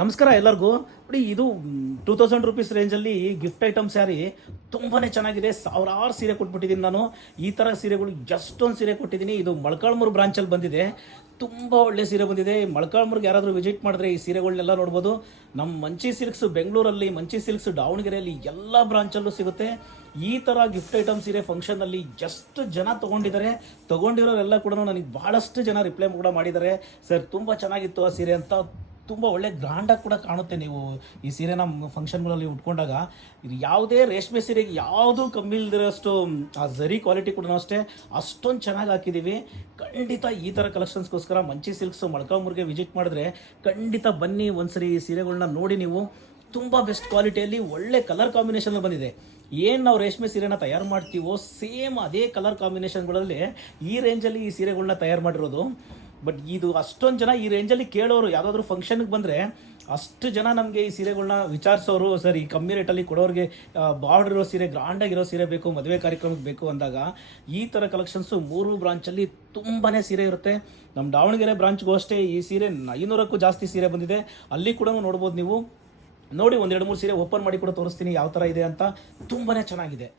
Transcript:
ನಮಸ್ಕಾರ ಎಲ್ಲರಿಗೂ. ನೋಡಿ, ಇದು 2000 ರುಪೀಸ್ ರೇಂಜಲ್ಲಿ ಗಿಫ್ಟ್ ಐಟಮ್ ಸ್ಯಾರಿ ತುಂಬಾ ಚೆನ್ನಾಗಿದೆ. ಸಾವಿರಾರು ಸೀರೆ ಕೊಟ್ಬಿಟ್ಟಿದ್ದೀನಿ ನಾನು. ಈ ಥರ ಸೀರೆಗಳು ಎಷ್ಟೊಂದು ಸೀರೆ ಕೊಟ್ಟಿದ್ದೀನಿ. ಇದು ಮೊಳಕಾಲ್ಮೂರು ಬ್ರಾಂಚಲ್ಲಿ ಬಂದಿದೆ. ತುಂಬ ಒಳ್ಳೆ ಸೀರೆ ಬಂದಿದೆ. ಮೊಳಕಾಲ್ಮೂರ್ಗೆ ಯಾರಾದರೂ ವಿಸಿಟ್ ಮಾಡಿದ್ರೆ ಈ ಸೀರೆಗಳನ್ನೆಲ್ಲ ನೋಡ್ಬೋದು. ನಮ್ಮ ಮಂಚಿ ಸಿಲ್ಕ್ಸ್ ಬೆಂಗಳೂರಲ್ಲಿ, ಮಂಚಿ ಸಿಲ್ಕ್ಸ್ ದಾವಣಗೆರೆಯಲ್ಲಿ ಎಲ್ಲ ಬ್ರಾಂಚಲ್ಲೂ ಸಿಗುತ್ತೆ. ಈ ಥರ ಗಿಫ್ಟ್ ಐಟಮ್ ಸೀರೆ ಫಂಕ್ಷನಲ್ಲಿ ಎಷ್ಟು ಜನ ತೊಗೊಂಡಿರೋರೆಲ್ಲ ಕೂಡ ನನಗೆ ಭಾಳಷ್ಟು ಜನ ರಿಪ್ಲೈ ಕೂಡ ಮಾಡಿದ್ದಾರೆ. ಸರ್, ತುಂಬ ಚೆನ್ನಾಗಿತ್ತು ಆ ಸೀರೆ ಅಂತ. ತುಂಬ ಒಳ್ಳೆ ಗ್ರ್ಯಾಂಡಾಗಿ ಕೂಡ ಕಾಣುತ್ತೆ. ನೀವು ಈ ಸೀರೆನ ಫಂಕ್ಷನ್ಗಳಲ್ಲಿ ಉಟ್ಕೊಂಡಾಗ ಇದು ಯಾವುದೇ ರೇಷ್ಮೆ ಸೀರೆಗೆ ಯಾವುದೂ ಕಮ್ಮಿ ಇಲ್ದಿರೋಷ್ಟು ಆ ಝರಿ ಕ್ವಾಲಿಟಿ ಕೂಡ ಅಷ್ಟೇ ಅಷ್ಟೊಂದು ಚೆನ್ನಾಗಿ ಹಾಕಿದ್ದೀವಿ. ಖಂಡಿತ ಈ ಥರ ಕಲೆಕ್ಷನ್ಸ್ಗೋಸ್ಕರ ಮಂಚಿ ಸಿಲ್ಕ್ಸ್ ಮೊಳಕಾಲ್ಮೂರಿಗೆ ವಿಸಿಟ್ ಮಾಡಿದ್ರೆ ಖಂಡಿತ ಬನ್ನಿ. ಒಂದ್ಸರಿ ಈ ಸೀರೆಗಳನ್ನ ನೋಡಿ. ನೀವು ತುಂಬ ಬೆಸ್ಟ್ ಕ್ವಾಲಿಟಿಯಲ್ಲಿ ಒಳ್ಳೆ ಕಲರ್ ಕಾಂಬಿನೇಷನ್ ಬಂದಿದೆ. ಏನು ನಾವು ರೇಷ್ಮೆ ಸೀರೆನ ತಯಾರು ಮಾಡ್ತೀವೋ ಸೇಮ್ ಅದೇ ಕಲರ್ ಕಾಂಬಿನೇಷನ್ಗಳಲ್ಲಿ ಈ ರೇಂಜಲ್ಲಿ ಈ ಸೀರೆಗಳನ್ನ ತಯಾರು ಮಾಡಿರೋದು. ಬಟ್ ಇದು ಅಷ್ಟೊಂದು ಜನ ಈ ರೇಂಜಲ್ಲಿ ಕೇಳೋರು, ಯಾವುದಾದ್ರೂ ಫಂಕ್ಷನ್ಗೆ ಬಂದರೆ ಅಷ್ಟು ಜನ ನಮಗೆ ಈ ಸೀರೆಗಳನ್ನ ವಿಚಾರಿಸೋರು. ಸರ್, ಈ ಕಮ್ಮಿ ರೇಟಲ್ಲಿ ಕೊಡೋರಿಗೆ ಬಾರ್ಡರ್ ಇರೋ ಸೀರೆ, ಗ್ರಾಂಡಾಗಿರೋ ಸೀರೆ ಬೇಕು, ಮದುವೆ ಕಾರ್ಯಕ್ರಮಕ್ಕೆ ಬೇಕು ಅಂದಾಗ ಈ ಥರ ಕಲೆಕ್ಷನ್ಸು 3 ಬ್ರಾಂಚಲ್ಲಿ ತುಂಬಾ ಸೀರೆ ಇರುತ್ತೆ. ನಮ್ಮ ದಾವಣಗೆರೆ ಬ್ರಾಂಚ್ಗೂ ಅಷ್ಟೇ ಈ ಸೀರೆ 500ಕ್ಕೂ ಜಾಸ್ತಿ ಸೀರೆ ಬಂದಿದೆ. ಅಲ್ಲಿ ಕೂಡ ನೋಡ್ಬೋದು ನೀವು. ನೋಡಿ, 1-2-3 ಸೀರೆ ಓಪನ್ ಮಾಡಿ ಕೂಡ ತೋರಿಸ್ತೀನಿ ಯಾವ ಥರ ಇದೆ ಅಂತ. ತುಂಬಾ ಚೆನ್ನಾಗಿದೆ.